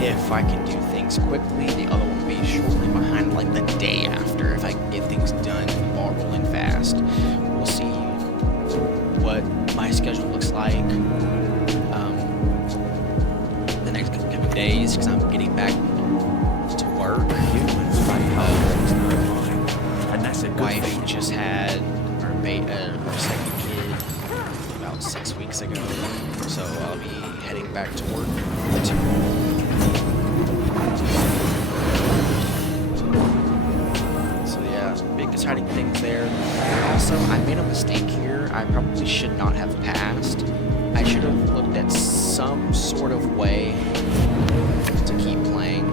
If I can do things quickly, the other one will be shortly behind, like the day after, if I can get things done, ball rolling fast. We'll see what my schedule looks like the next couple days, because I'm getting back to work. Wife just had our second kid about 6 weeks ago, so I'll be heading back to work tomorrow. So yeah, big exciting things there. Also, I made a mistake here. I probably should not have passed. I should have looked at some sort of way to keep playing,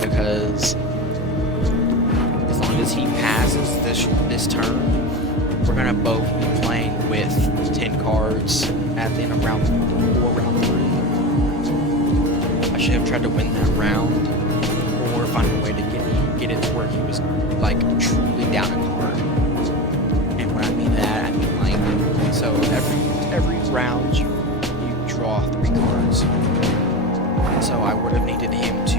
because as long as he passes this turn, we're gonna both be playing with 10 cards at the end of round 4, round 3. I should have tried to win that round, or find a way to where he was like truly down a card. And when I mean that, I mean like, so every round you draw 3 cards. So I would have needed him to,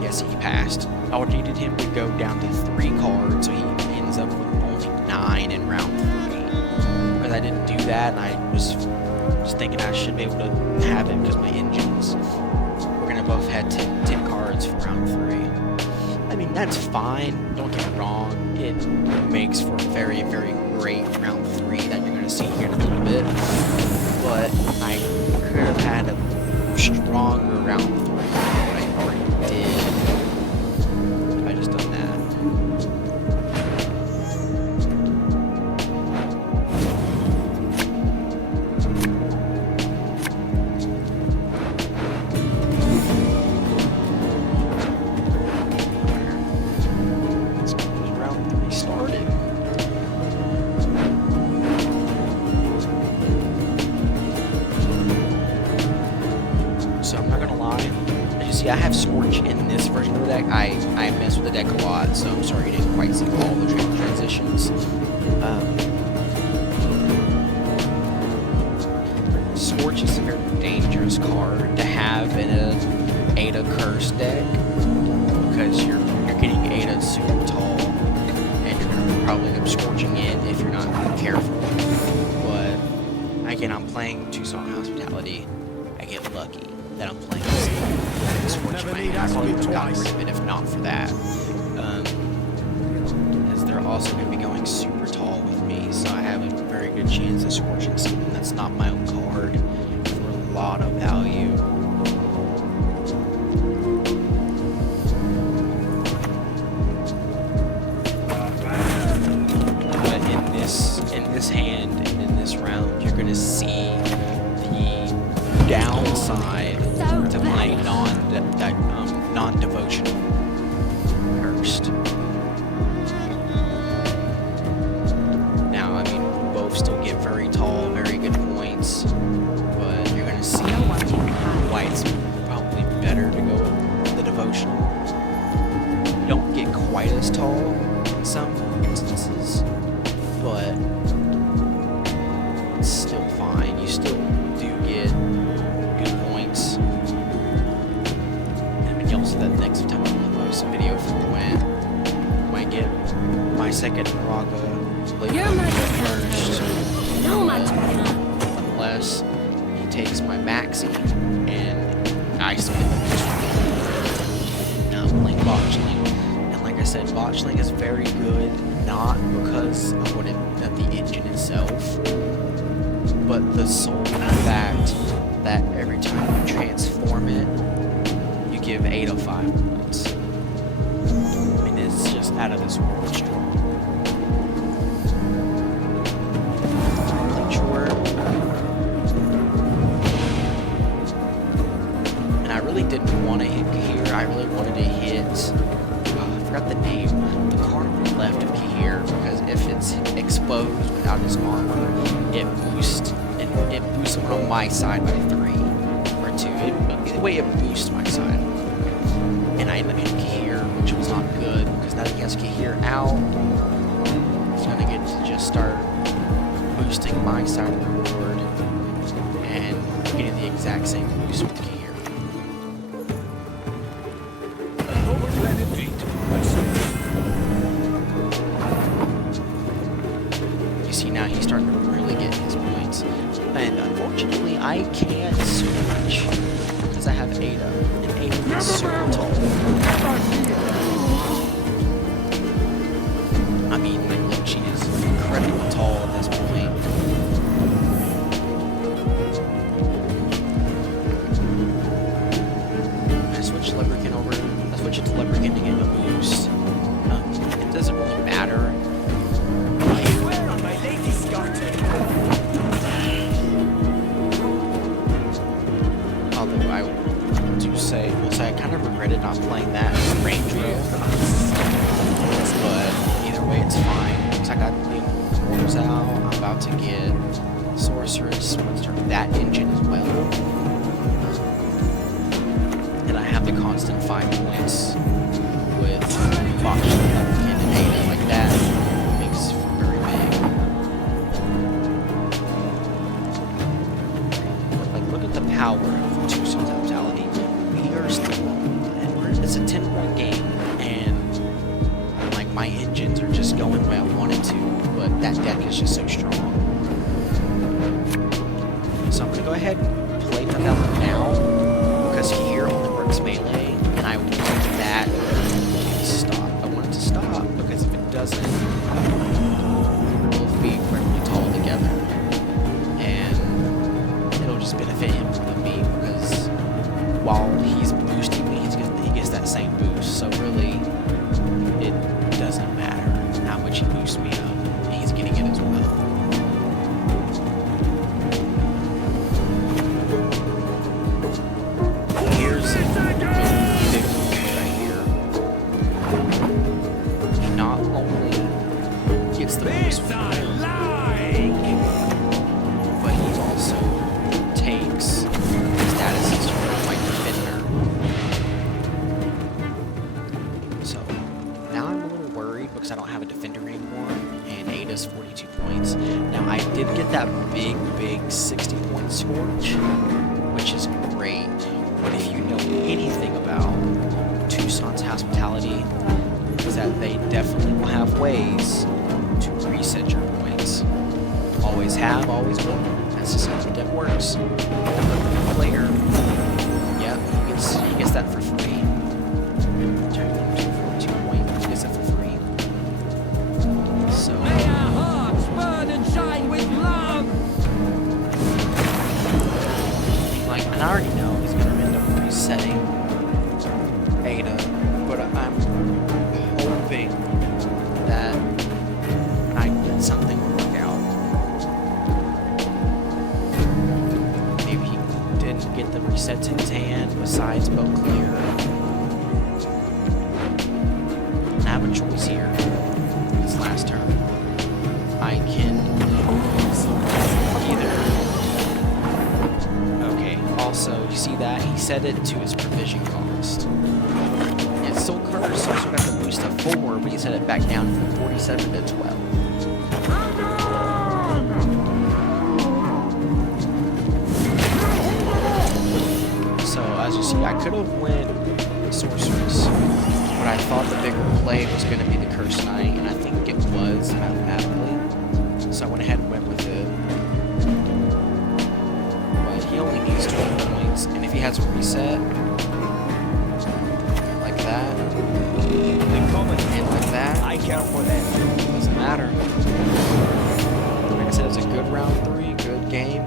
yes, he passed. I would have needed him to go down to 3 cards, so he ends up with only 9 in round 3. Because I didn't do that, and I was just thinking I should be able to have it because my engines were gonna both had 10 cards for round 3. I mean, that's fine, don't get me wrong. It makes for a very, very great round 3 that you're gonna see here in a little bit. But I could have had a stronger round 3 than what I already did if I just done that. Let's get this round 3 started. So I'm not gonna lie, as you see I have Scorch in this version of the deck. I mess with the deck a lot, so I'm sorry you didn't quite see all the transitions. Scorch is a very dangerous card to have in a Adda curse deck because you're getting Adda super tall and you're gonna probably end up scorching in if you're not careful. But again, I'm playing Tucson Hospitality. I get lucky that I'm playing this Scorch in my hand. I probably would have gotten rid of it if not for that. As they're also going to be going super tall with me, so I have a very good chance of scorching something that's not my own card for a lot of value. But in this hand and in this round, you're going to see the downside to playing non-devotional cursed. Now, I mean, both still get very tall, very good points, but you're gonna see why it's probably better to go with the devotional. You don't get quite as tall in some instances, but it's still fine. You still do get good points. And also that next time I'm gonna post a video for Gwent, might get my second Morocco first. No, my turn. Unless he takes my maxi and I still get the first one. Now I'm playing Botchling. And like I said, Botchling is very good, not because of of the engine itself, but the sole fact that every time you transform it, you give Adda 5 points. I mean, it's just out of this world. And I really didn't want to hit here. I really wanted to hit. I forgot the name. The card on the left of here, because if it's exposed without his armor, it boosts someone on my side by 3 or 2. Either way, it boosts my side. And I ended up hitting here, which was not good because now that he has here out, he's gonna get to just start boosting my side of the board and getting the exact same boost with Kahir. You see now he's starting to really get his points. And unfortunately I can't switch because I have Adda. And Adda is super tall. I mean, like, look, she is incredibly tall at this point. I switch Lubricant over. I switch it to Lubricant to get a boost. It doesn't really matter. Although I will say I kind of regretted not playing that range road. But either way, it's fine. Because I got the orders out. I'm about to get Sorceress. I'm going to start that engine as well. And I have the constant 5 points with the power of two Sons Hospitality, we are still, it's a 10-point game, and like my engines are just going the way I wanted to, but that deck is just so strong. So I'm gonna go ahead and play that out now, because here only works melee, and I want that to stop. I want it to stop, because if it doesn't, we'll be incredibly tall together. And it'll just benefit him more than me, because while he's boosting me, he gets that same boost. So really, it doesn't matter how much he boosts me up. He's getting it as well. Here's the big one right here. He not only gets the boost from him, but he also takes statuses from my defender. So now I'm a little worried because I don't have a defender anymore, and Adda's 42 points. Now I did get that big 60-point Scorch, which is great. But if you know anything about Two Sons Hospitality, is that they definitely will have ways to reset your points. Always have, always will. That's just how the deck works. The player, yep, he gets that for free. 242 points, he gets it for free. So May our hearts burn and shine with love. like, and I already know he's gonna end up resetting Adda, but I'm hoping that something will work out. Maybe he didn't get the resets in his hand besides bow clear. I have a choice here. This last turn. I can either. Okay, also, you see that? He set it to his provision cost. It's still cursed, so I still got to boost to 4, but he set it back down from 47 to 12. So, as you see, I could have went Sorceress, but I thought the bigger play was going to be the Cursed Knight, and I think it was mathematically. So I went ahead and went with it. But he only needs 12 points, and if he has a reset, like that, and like that, I care for them. it doesn't matter. Like I said, it was a good round 3, good game.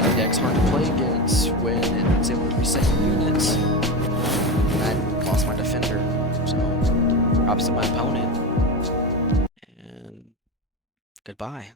That deck's hard to play against when it's able to reset your units. I lost my defender, so props to my opponent. And goodbye.